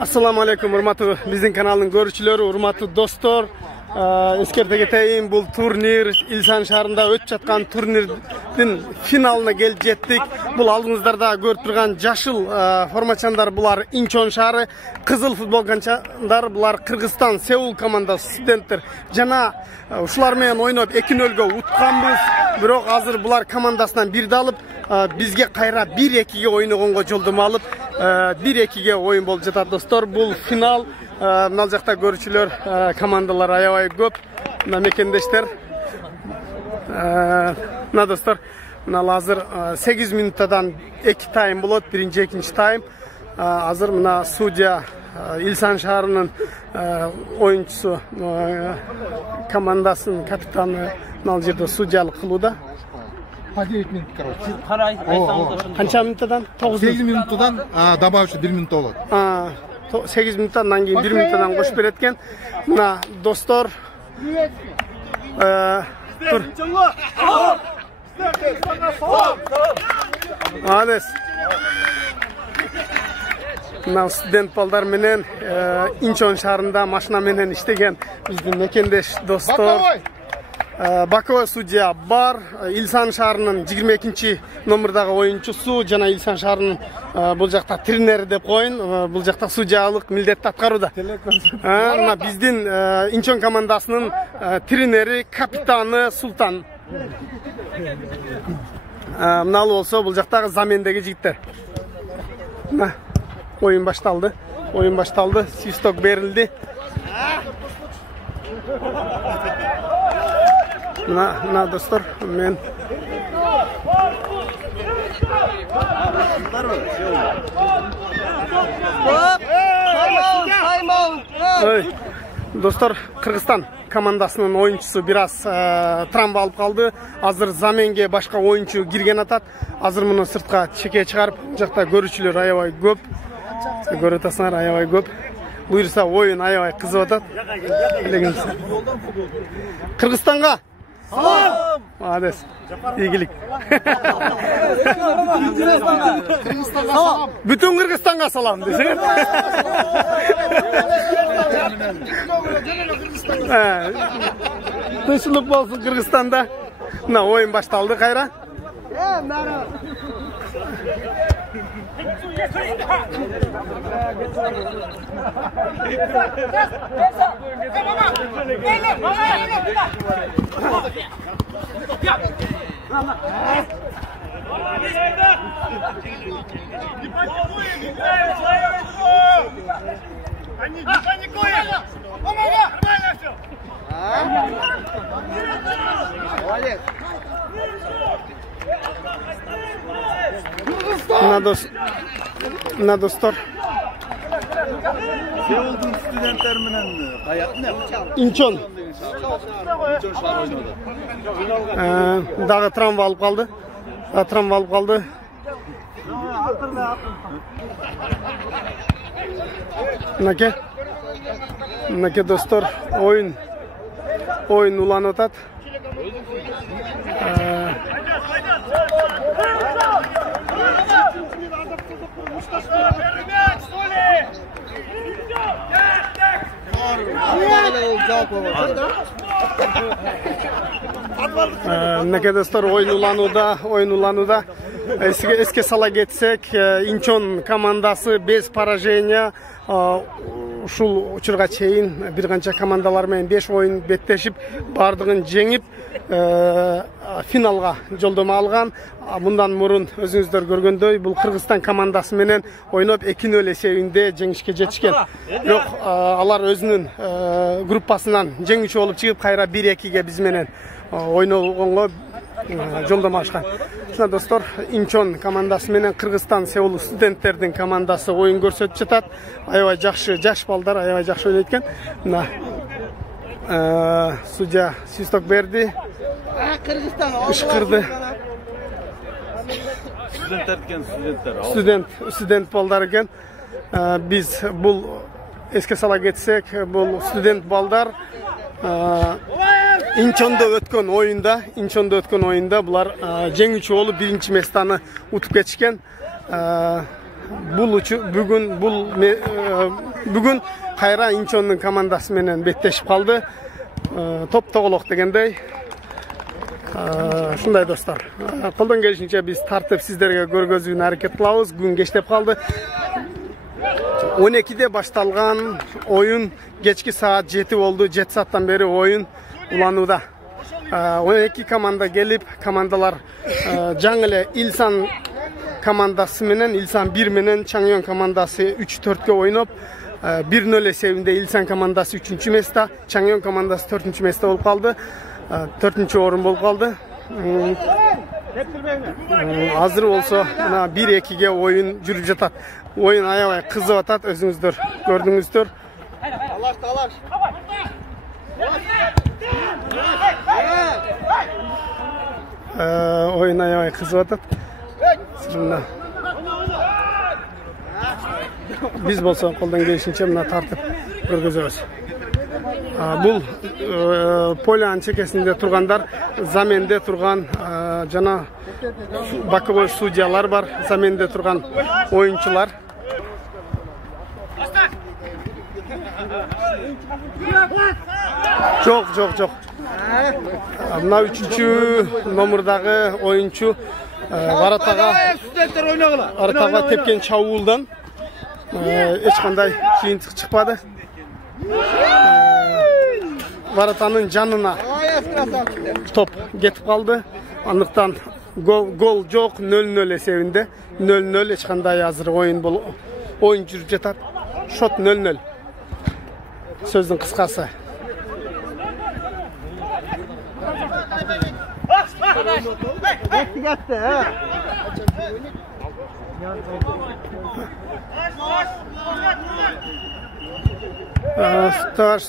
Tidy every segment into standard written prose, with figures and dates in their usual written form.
Assalamu alaikum, urmatlı bizim kanalın görüşçüleri, urmatlı dostlar. Eskerte keteyim, bu turnir İlsan şahrında ötüp жатқан turnirdin finalına gelip jettik. Bu aldığınızlarda görüp turgan jaşıl formaçanдар bular Inchon şahri, kızıl futbolkançanдар bular Kırgızstan Seul komandası studentler. Jana uşular менен ойноп 2-0 utkанбыз. Бирок азыр bular komandasынан бирди алып, bizge kayra 1-2'ye oynagonго жолдомо алып, 1-2'ye oyun болуп жатат достор. Бул финал. Мына жакта көрүүчүлөр командалар аябай көп. Мына мекендештер. Мына достор, мына азыр 8 минуттадан 2 тайм болот, биринчи, экинчи тайм. Азыр мына судья İlsan шаарынын оюнчусу командасынын капитаны мына жерде судьялык кылууда. По 9 минут, короче. Канча минуттадан? 8 минуттадан добавочный 1 минут болот. 8 минуттан кейін 1 минуттан қошып береткен. Мына достор тұр. Молодец. Мына студент балдар менен Инчон шаарында машина менен иштеген биздин мекендеш достор. Баковой судья бар. İlsan шаарынын 22 номердагы оюнчусу жана İlsan шаарынын бул жакта тренери деп коюн. Бул жакта судьялык милдетти аткарууда. Мына биздин Инчон командасынын тренери, капитаны Султан. Мына болсо бул жактагы замендеги жигиттер. Мына oyun башталды. Oyun башталды. Свисток берилди. Мына достор, мен достор, Кыргызстан командасынын оюнчусу бир аз травма алып калды. Азыр заменге башка оюнчу кирген атат. Азыр муну сыртка чеке чыгарып, жакта көрүүчүлөр аябай көп. Көрүп атасыңар, аябай көп. Буйрса oyun аябай кызып атат. Кыргызстанга salam. Молодец. İyilik. Bütün Kırgızstan'a salam desene. Tinchlik bolsun Kırgızstanda. Mına oyun baştaldı kayra. Mına dostlar. Seul'dun studentler менен каякны? Inchon. Inchon шаар ойноду. Дагы травма алып калды. Травма алып калды. Мынаке достор, oyun уланып атат. Мынаке достор, oyun уланууда. Эске сала кетсек, Инчон командасы без поражения. Ушул учурга чейин бир канча командалар менен 5 oyun беттешип, бардыгын жеңип, финалга жолдомо алган. Мындан мурун өзүңүздөр көргөндөй, бул Кыргызстан командасы менен ойноп 2-0 эсебинде жеңишке жетишкен. Бирок алар өзүнүн группасынан жеңүүчү болуп чыгып, кайра 1-2-ге биз менен ойногонго жолдомо алышкан. Шуна достор, Инчон командасы менен Кыргызстан Сеул студенттердин командасы oyun көрсөтүп жатат. Аябай жакшы, жаш балдар аябай жакшы ойнойт экен. Мына судья свисток берди. Кыргызстан ышкырды. Студент балдар экен. Биз бул эске сала кетсек, бул студент балдар Инчондо өткөн oyunda булар жеңүүчү болуп биринчи местаны утуп кетишкен. Бүгін Кайра Инчондун командасы менен беттешип калды. Топ тоголок дегендей. Шундай достор. Колдон келишинче биз тартып сиздерге көргөзүүнү аракет кылабыз. Күн кечтеп калды. 12'de башталган oyun geçki saat 7 oldu. 7 saatten beri oyun ulanıda. 12 komanda gelip komandalar жаңы İlsan komandası menen İlsan 1 menen Changyon komandası 3-4'ge oynop 1-0 esebinde İlsan komandası 3-cü mesda, Changyon komandası 4-cü mesda bolup kaldı. 4-cü orun bolup kaldı. Hazır olsa 1-2'ge oyun жүрүп жатат. Oyun aябай kızıp atat, özüңүздөр gördүңүздөр. Talaş. Oyun aябай kızıp atat. Biz bolsa koldan gelişince mına tartıp көргөзөбүz. Бул полянын чекесинде тургандар, заменде турган жана боковой судьялар бар, заменде турган oyuncular. Çok. Mına 3-cü nomurdagı oyuncu Varataga tepken çavuğuldan hiç kanday kıyıntık çıkmadı. Varatanın canına top getip kaldı. Anlıktan gol yok, 0-0 esebinde. 0-0 hiç kanday hazır oyun жүрүп жатат. Şot 0-0. Sözdün kıskası. Gitti. Tavaş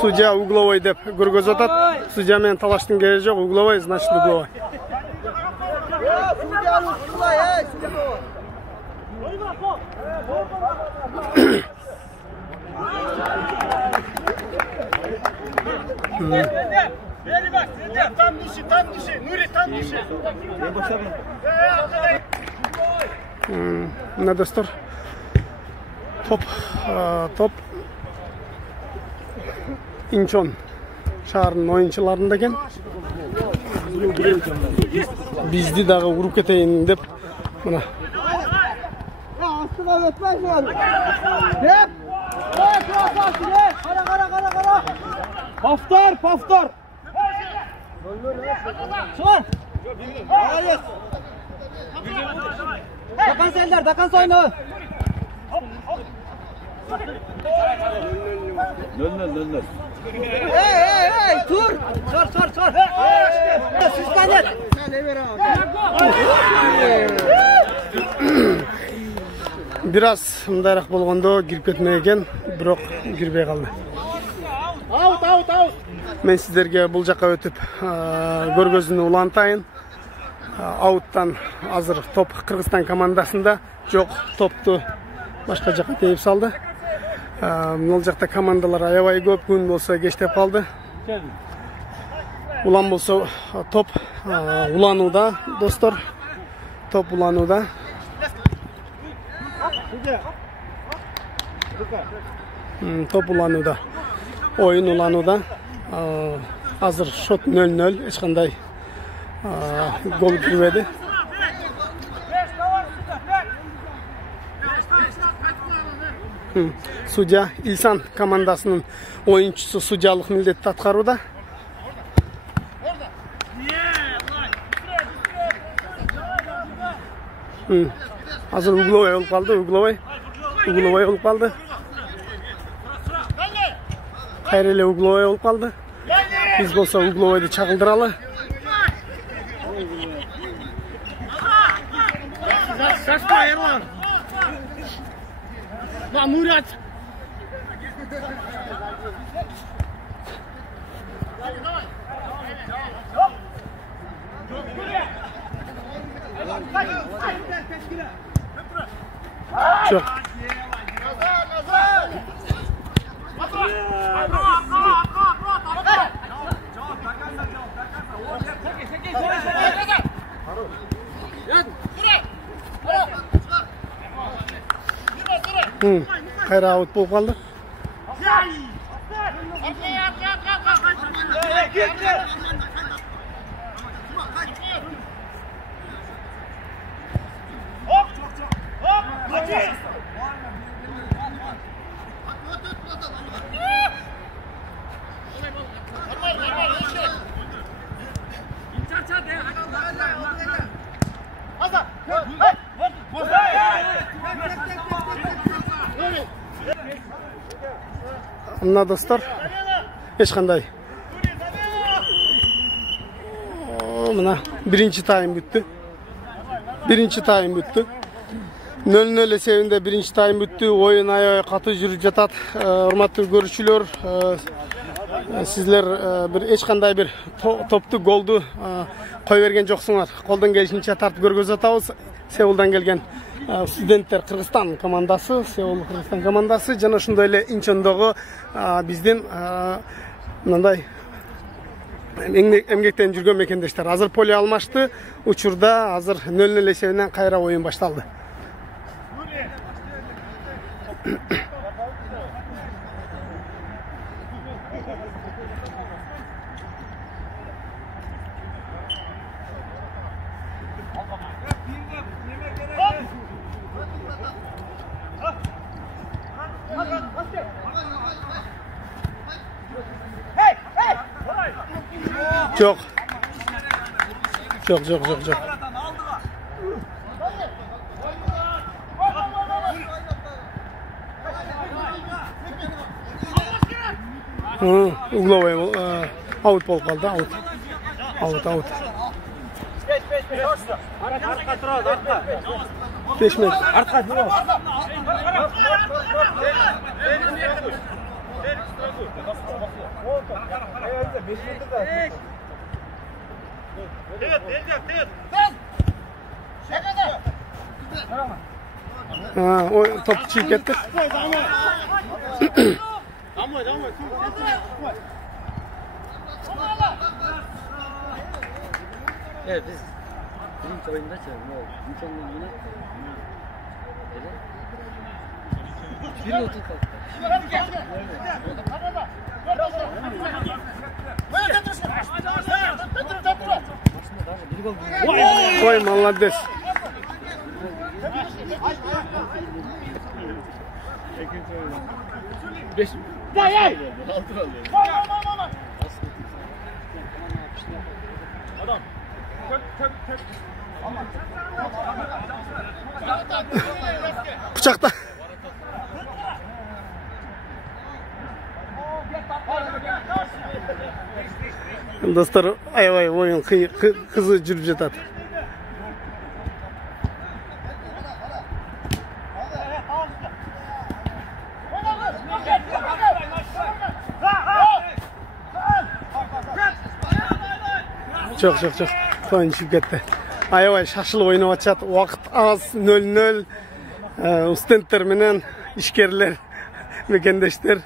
судья угловой деп көргөзүп атат. Судья менен талаштын кереги жок, угловой значит угловой. Ne dostlar? Top İnçon şaharının oyuncularında eken. Bizdi dağı vurup keteyin dep. Buna. Paftar. Son. Dakan oyna. 0-0. Hey, tur. Sor. Suspended. Biraz mındayrak болгондо кирип кетмек экен, бирок кирбей калды. Out. Men sizlerge бул жака өтүп көргөзүүнү улантайын. Ауттан азыр топ Кыргызстан командасында жок, топту башка жака тээп салды. Бул жакта командалар аябай көп, күн болсо кечтеп калды. Улан болсо топ уланууда, достор. Топ уланууда. Топ уланууда. Oyun уланууда. Азыр шот 0-0, эч кандай gol кирбеди. Судья İlsan komandasının oyuncusu судьялык милдетти аткарууда. Азыр угловой болуп калды, угловой болуп калды. Кайра эле угловой болуп калды. Биз болсо угловойду чагылдыралы. Сашка Ерлан. Мурат. Çok. Kayra out bolup kaldı. Mına dostlar, eç kanday. Mına birinci time bitti. Birinci time bitti. 0-0 esebinde birinci time bitti. Oyun aябай katı жүрүп жатат. Урматтуу көрүүчүлөр, sizler bir eç kanday bir toptu goldu koy bergen joksuңар. Koldan gelişince tartıp көрgөзүп атабыз. Seuldan gelgen Студенттер Кыргызстан командасы, Сеул Кыргызстан командасы жана ошондой эле Инчондогу биздин мындай эмгектенип жүргөн мекендештер. Азыр поле алмашты. Учурда азыр 0-0 эсебинен кайра оюн башталды. Çok. Угловой аут болып қалды, аут. 5 метр. Артқа тұр. Top çiğ kettik. Evet biz birinci oyunda çalalım. İlk oyunda yine. Bir otur kalktı. Ой, молодец. Bıçakta. Dostlar, aябай oyun kızı жүрүп жатат. Çok. Oyun düşüp ketти. Aябай шашылып ойнап атышат. Убакыт аз 0-0. Студенттер менен ишкерлер, мекендештер.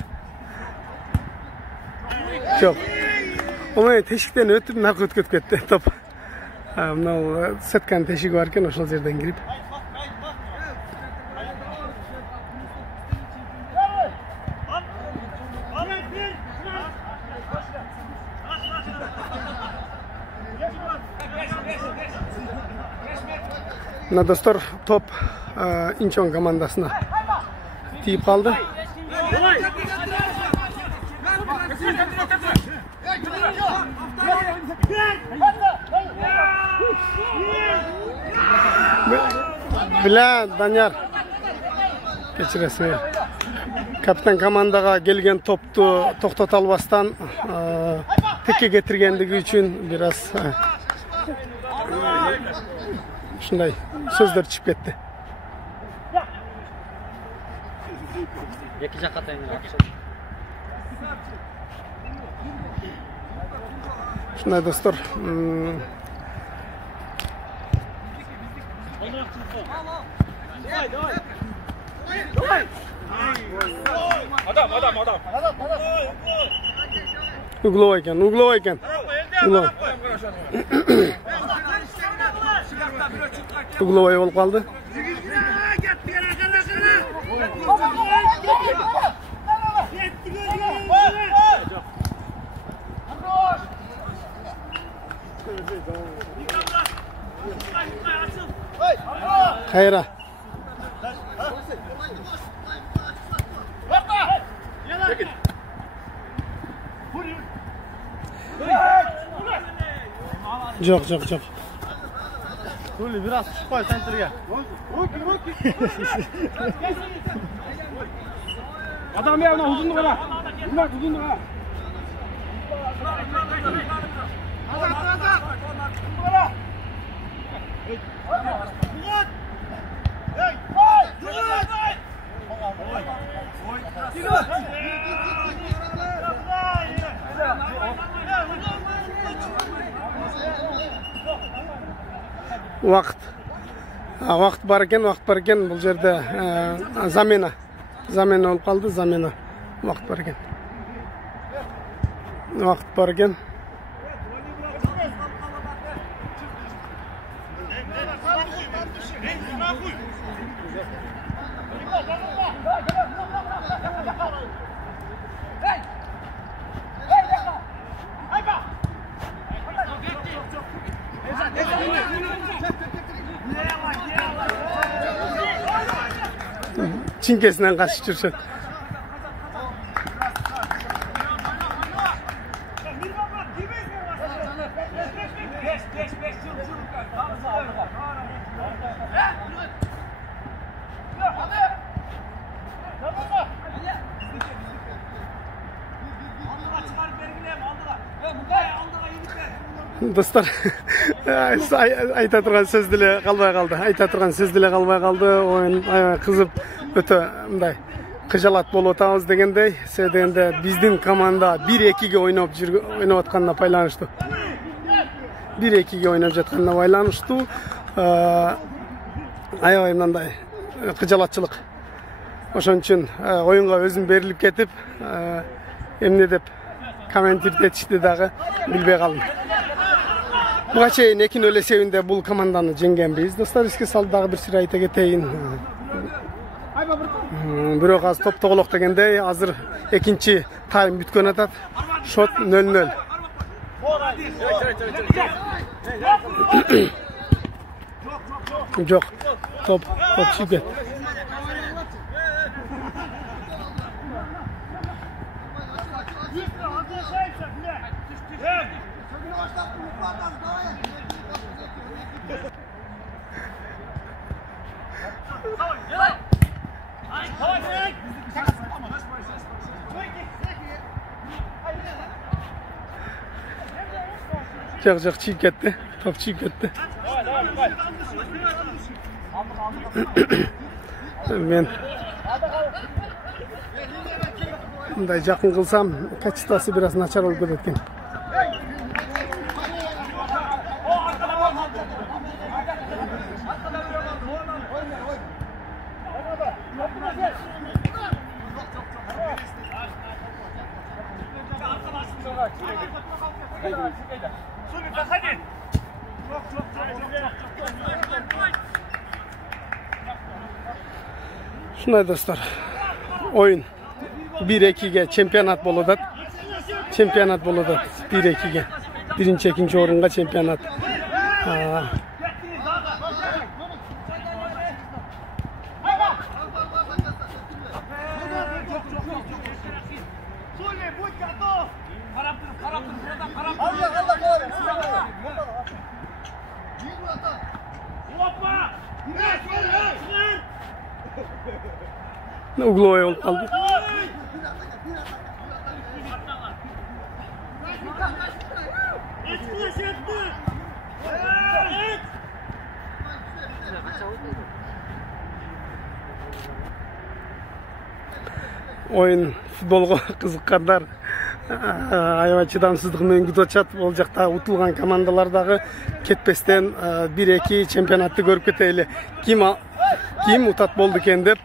Çok. Onu teşikten ötüp nak ötküp ketти top. Mına setkan teşik varken ошол жерден кирип. Mına dostlar top Inchon komandasına tiyip kaldı. Bila Danyar geçiresi. Kapitan komandaga gelgen toptu toktota alбастан tekke getirgendigi üçün biraz şunday sözler çıkıp ketти. Эки жакка тайын. Şunday dostlar. Adam. Uglova ekan. Uglovay olup kaldı. Hayra. Жоқ. Tuli biraz koy sentrige. Adam ya ona uzundu bana. Bunlar uzundu ha. Вақыт бар екен, бұл жерде замена болып қалды, замена. Вақыт бар екен. Çinkesinden kaçıp жүрсөт. Достар, айта тұрған сөз деле қалбай қалды. Ойын қызып өтө мындай қыжалат болуп атабыз дегендей. Себебинде биздин команда 1-2-ге ойноп атканына байланыштуу. 1-2-ге ойноп жатканына байланыштуу. Аябай мындай қыжалатчылык. Ошон үчүн оюнга өзүм берилип кетип, эмне деп комментирт этишти дагы билбей калдым. Буга чейин 2-0 эсебинде бул команданы жеңгенбиз. Достор, эске салып дагы бир сыйра айта кетейин. Бирок азыр топ-тоголок дегендей, азыр экинчи тайм бүткөн атат. Шот 0-0. Жок, топ чип. Çok çiğ gitti. Top çiğ gitti. Ben bunday жақын қылсам, качествосы biraz начар болып кеткен. Şunday dostlar, oyun 1-2'ge çempionat boludat. 1-2'ge. Birinci, ikinci orunga çempionat. Угловой он kaldı. Oyun futbolga kızıkkanlar аябай чыдамсыздык менен күтүп атышат. Ол жакта утулган командалардагы кетпестен 1-2 чемпионатты көрүп кетели. Ким утат болду экен деп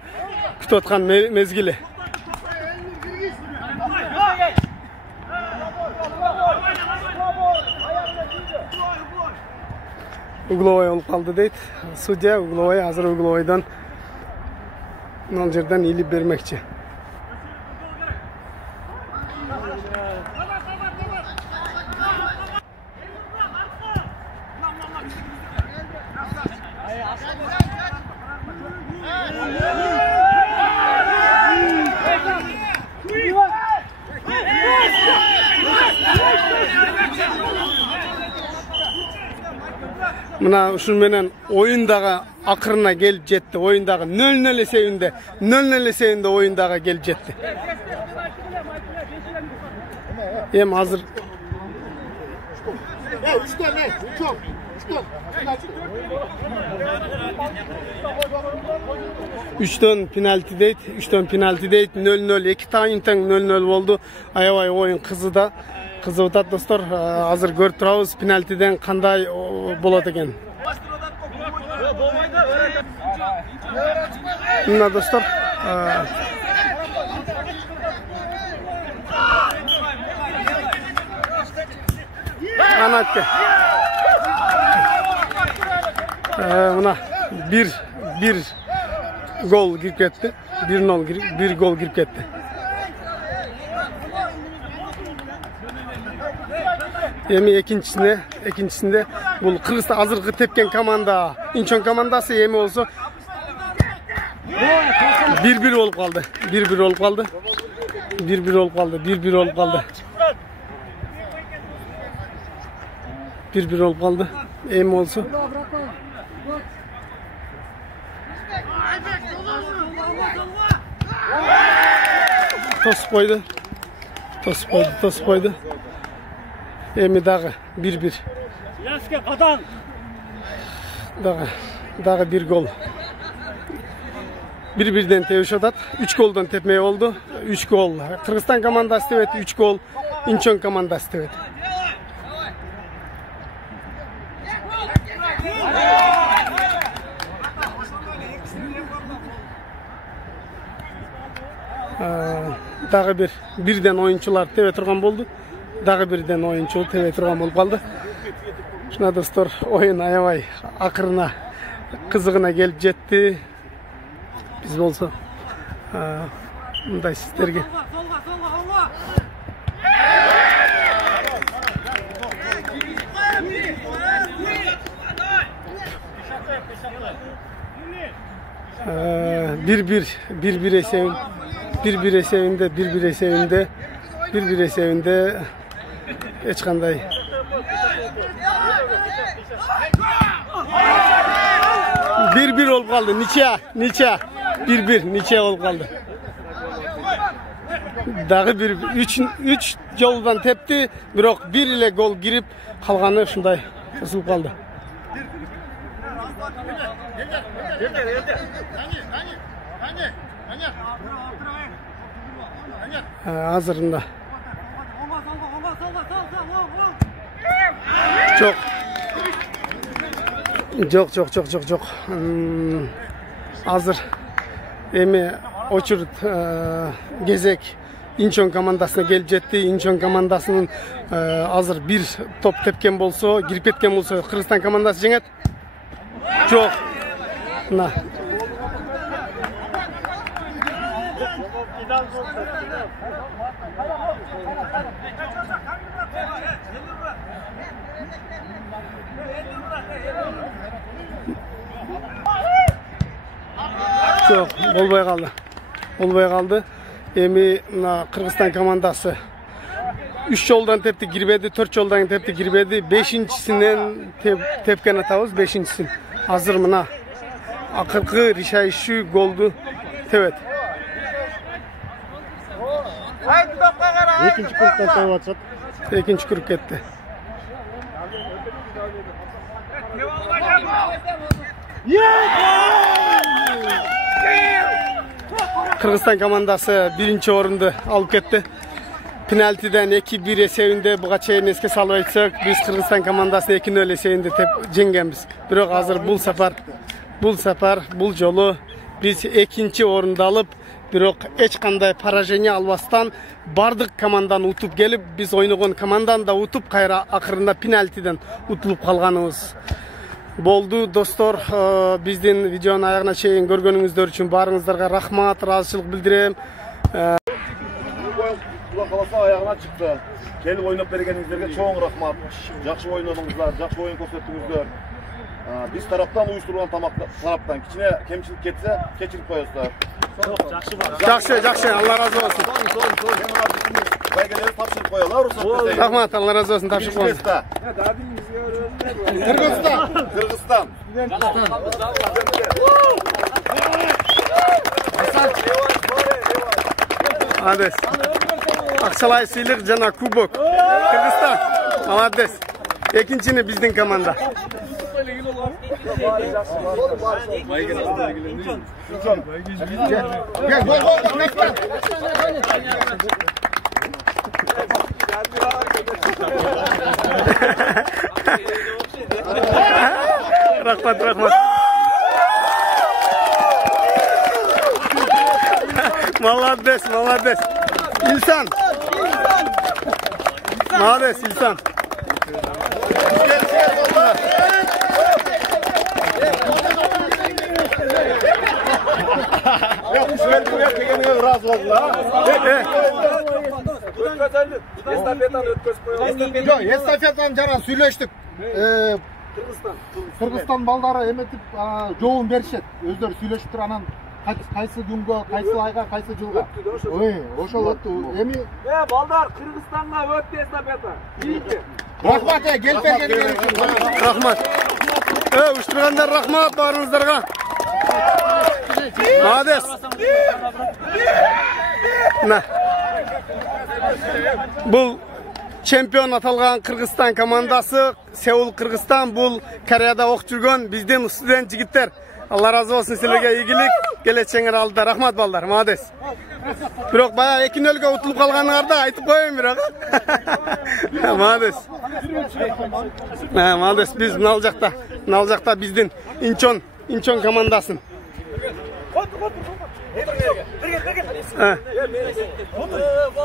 күтүп аткан мезгили. Угловой болуп калды дейт судья. Угловой азыр угловойдон ал жерден илип бермекчи. Mına uşun menen oyundağı akırına gelip jetti. Oyundağı 0-0 esebinde, 0-0 esebinde oyundağı gelip jetti. Hem hazır 3'tön penalti deyt, 3'tön penalti deyt, 0-0, 2 tayinten 0-0 boldu. Aябай oyun kızıda. Kızıvdat dostlar, hazır görüp turabыз penaltiden kanday bolat eken. Mına dostlar, anakka. Mına bir gol girip ketdi. 1-0 bir gol girip ketdi. Emi ikincisinde bu Kırgızistan hazırkı tepken komanda, İnçon komandası emi olsa 1-1 olup kaldı. 1-1 olup kaldı. 1-1 olup kaldı. 1-1 olup kaldı. 1-1 olup kaldı. Emi olsa. Toz koydu. Emi dağı 1-1. Dağı bir gol. 1-1'den teviş odat. 3 goldan tepmeye oldu. 3 gol. Kırgızistan komandası tevet 3 gol. İnçon komandası tevet. Dağı birden oyuncular teve turgan boldu. Dağı birden oyuncu teve turgan bolup kaldı. Şuna dostlar oyun aябай akırına kızıgına gelip jetti. Biz bolsa bunday sizlerge bir esevinde hiç kanday bir olup kaldı. Niçe 1-1 olup kaldı. Dağı 3 yoldan tepti. Biroq 1 ile gol girip kalganı şunday kısılıp kaldı. Hazırında. Çok. Hazır. Emi oçurt gezek İnçon komandasına gelip jetti. İnçon komandasının hazır bir top tepken bolsa, girip ketken bolsa Kırgızistan komandası jenget. Çok. Na. Çok bolbay kaldı. Emi Kırgızistan komandası 3 yoldan tepti girbedi, 4 yoldan tepti girbedi. 5'incisinden tepken atabız, 5'incisin. Hazır mına akırkı rişayışı goldu. Evet. İkinci kuruktan tabi atacak. İkinci kuruk etti. Kırgızistan komandası birinci orunda alıp ketdi. Penaltiden 2-1 esebinde buga çeyini eske salып aytsak, biz Kırgızistan komandasını 2-0 esebinde jengenbiz. Biroq hazır bul safar, bul jolu biz ikinci orunda alıp, biroq hiç kanday poражение alбастан бардык командан утуп келип, biz ойногон командан да утуп, кайра акырында penaltiden утулуп калганыбыз болду. Достор, биздин видеонун аягына чейин көргөнүңүздөр үчүн баарыңыздарга рахмат, ыраазычылык билдирем. Kula kalasa ayağına çıktı. Gelip oynayıp bergenizlerge çoğun rahmat. Жақсы oynadыңızlar, жақсы oyun көрсөттүңүздөр. Biz taraftan uyuşturulan taraftan kichine kemçilik ketse keçirip koyasızlar. Жақсы, Allah razı olsun. Belgeleri tapşırıp koyarlar. Rahmat, Allah razı olsun, tapşırıp koyun. Kırgızistan. Молодец. Акчалай сыйлык жана кубок. Кыргызстан. Молодец. Экинчини биздин команда. Рахмат, рахмат. Молодец, молодец. İlsan. Молодец, İlsan. Razı oldular. Yok, estafetten jara süйлөштүк. Кыргызстан балдары эметип жообун беришет. Өздөрү сүйлөшүп туруп анан кайсы күнгө, кайсы айга, кайсы жылга. Ой, ошол өттү. Эми Балдар Кыргызстанга өттү эстафета. рахмат, келип бергениңер үчүн. Рахмат. Уштургандар рахмат барыңыздарга. Молодец. На. Бул чемпион аталган Кыргызстан командасы, Сеул Кыргызстан, бул Кореяда окуп жүргөн биздин студент жигиттер. Алла разы болсун силерге, ийгилик, келечегиңер алдыда. Рахмат балдар, молодец. Бирок баягы 2-0 утулуп калганыңарды айтып коеюн бирок. Молодец. Молодец, биз мынал жакта биздин Инчон командасын.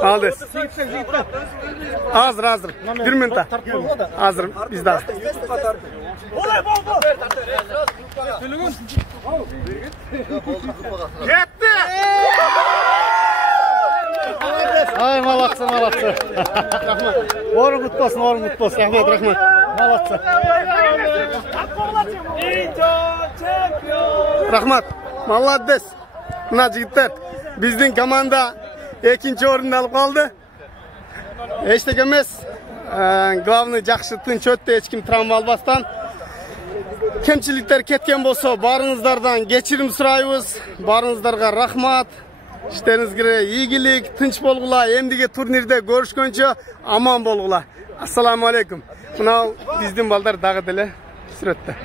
Молодец. Азыр. 1 минутта. Азыр бизде. Кетти! Ай, молодцы. Рахмат. Орун кут болсун. Рахмат. Молодцы. Рахмат. Молодец. Мына жигиттер, биздин команда 2-нчи орунду алып калды. Эчтеке эмес. Главный жакшы тынч өттү, эч ким травма албастан. Кемчиликтер кеткен болсо, барыңыздардан кечирим сурайбыз. Барыңыздарга рахмат. Иштериңизге ийгилик, тынч болгула. Эмдиги турнирде көрүшкөнчө аман болгула. Ассаламу алейкум. Мына биздин балдар дагы деле сүрөттө.